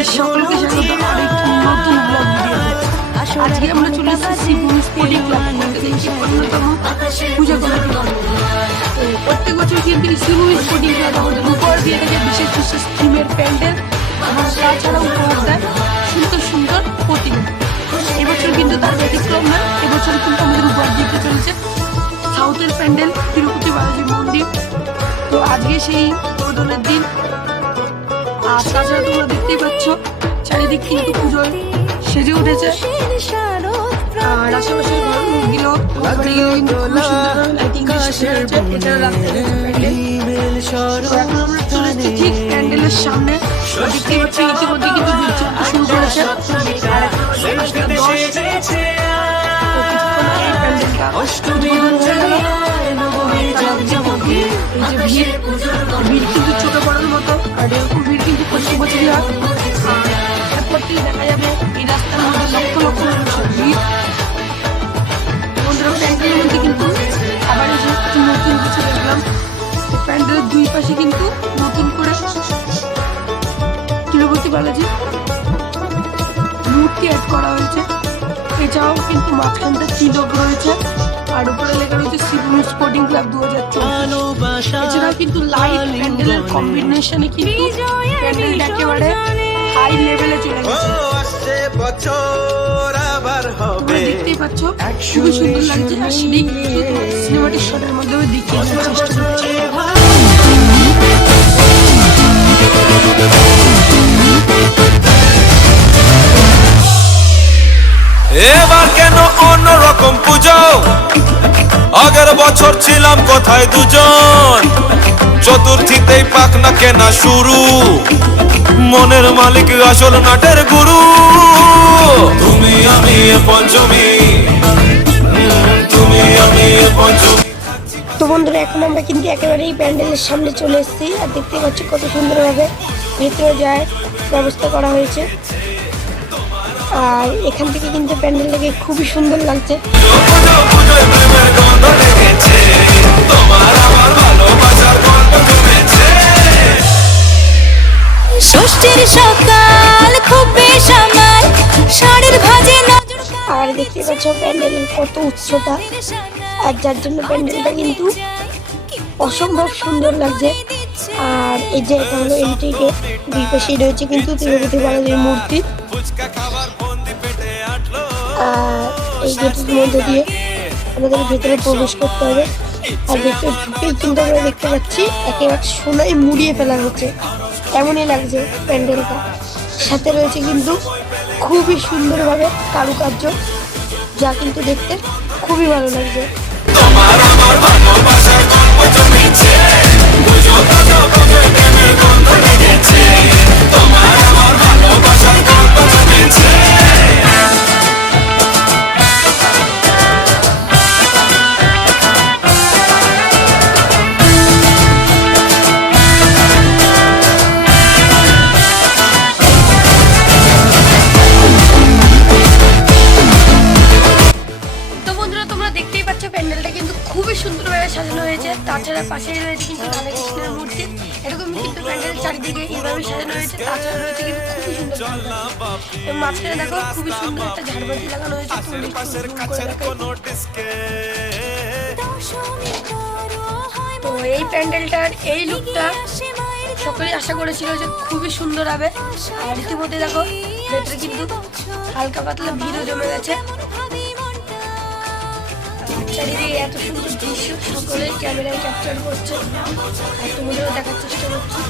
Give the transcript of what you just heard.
আমাদের সকলকে স্বাগত। আরেকটি নতুন ব্লগ আজকে আমরা চলে এসেছি বৃহস্পতি ক্লাব কমিটি প্রত্যেক বছর কিন্তু থাকে বিশেষ বিশেষ থিমের প্যান্ডেল। এবং তাছাড়াও উপহার সুন্দর সুন্দর প্রতিমা। এবছর কিন্তু তার ব্যতিক্রম না এবছর কিন্তু আমাদের উপহার দিতে চলেছে সাউথের প্যান্ডেল, তিরুপতি বালাজি মন্দির। তো আজকে সেই উদ্বোধনের দিন আর তাছাড়া তোমরা দেখতেই পাচ্ছ চারিদিক কিন্তু পুজোয় সেজে উঠেছে। আর আশেপাশের ঘরগুলো ঠিক প্যান্ডেলের সামনে। দেখতেই পাচ্ছ ইতিমধ্যে কিন্তু শুরু করেছে। অ্যাড করা হয়েছে। এছাড়াও কিন্তু মাঝখানটা তিলক রয়েছে। আর উপরে লেখা রয়েছে শিবম স্পোর্টিং ক্লাব দু হাজার চব্বিশ। এছাড়াও কিন্তু লাইট প্যান্ডেলের কম্বিনেশনে কিন্তু প্যান্ডেলটা একেবারে হাই লেভেলে চলে গেছে। আসছে বছর আবার তোমরা হবে দেখতেই পাচ্ছ খুবই সুন্দর লাগছে। আর সেটাই সিনেমাটিক শটের মাধ্যমে দেখিয়ে চেষ্টা করছি। এবার কেন অন্যরকম পুজো? আগের বছর ছিলাম কোথায় দুজন? চতুর্থীতেই পাক না কেনা শুরু। মনের মালিক আসল নাটের গুরু। তুমি আমি পঞ্চমী। তুমি আমি পঞ্চমী। তো বন্ধুরা, এখন আমরা কিন্তু একেবারেই প্যান্ডেলের সামনে চলে এসেছি। আর দেখতে পাচ্ছি কত সুন্দরভাবে ভেতরে যায়, ব্যবস্থা করা হয়েছে। আর এখান থেকে কিন্তু প্যান্ডেলটাকে খুবই সুন্দর লাগছে। ষষ্ঠীর সকাল খুব বেশ আমার শাড়ির ভাজে নজর আর দেখতে পাচ্ছ প্যান্ডেলের কত উচ্চতা। আর যার জন্য প্যান্ডেলটা কিন্তু অসম্ভব সুন্দর লাগছে। আর এই যে এটা হলো এন্ট্রি গেট দুই পাশে রয়েছে কিন্তু তিরুপতি বালাজির মূর্তি। ফুচকা খাবার বন্দি পেটে আটলো। এই গেটের মধ্যে দিয়ে আমাদের ভেতরে প্রবেশ করতে হবে। আর ভেতরে ঢুকেই কিন্তু আমরা দেখতে পাচ্ছি একেবারে সোনায় মুড়িয়ে ফেলা হচ্ছে। এমনই লাগছে প্যান্ডেলটা। সাথে রয়েছে কিন্তু খুবই সুন্দরভাবে কারুকার্য যা কিন্তু দেখতে খুবই ভালো লাগছে। তোমার আমার ভালোবাসার গল্প জমেছে। বুঝো বুঝো বুঝো গন্ধ লেগেছে। পাশেই রয়েছে কিন্তু রাধা মূর্তি। এরকম কিন্তু প্যান্ডেল চারিদিকে এইভাবে সাজানো হয়েছে তাছাড়া রয়েছে কিন্তু খুবই সুন্দর মাঝখানে দেখো খুবই সুন্দর একটা ঝাড়বাতি লাগানো হয়েছে তো এই প্যান্ডেলটার এই লুকটা সকলেই আশা করেছিল যে খুবই সুন্দর হবে। আর ইতিমধ্যে দেখো ভেতরে কিন্তু হালকা পাতলা ভিড়ও জমে গেছে। চারিদিকে এত সুন্দর দৃশ্য সকলে ক্যামেরায় ক্যাপচার করছে। আর তোমাদেরও দেখার চেষ্টা করছি।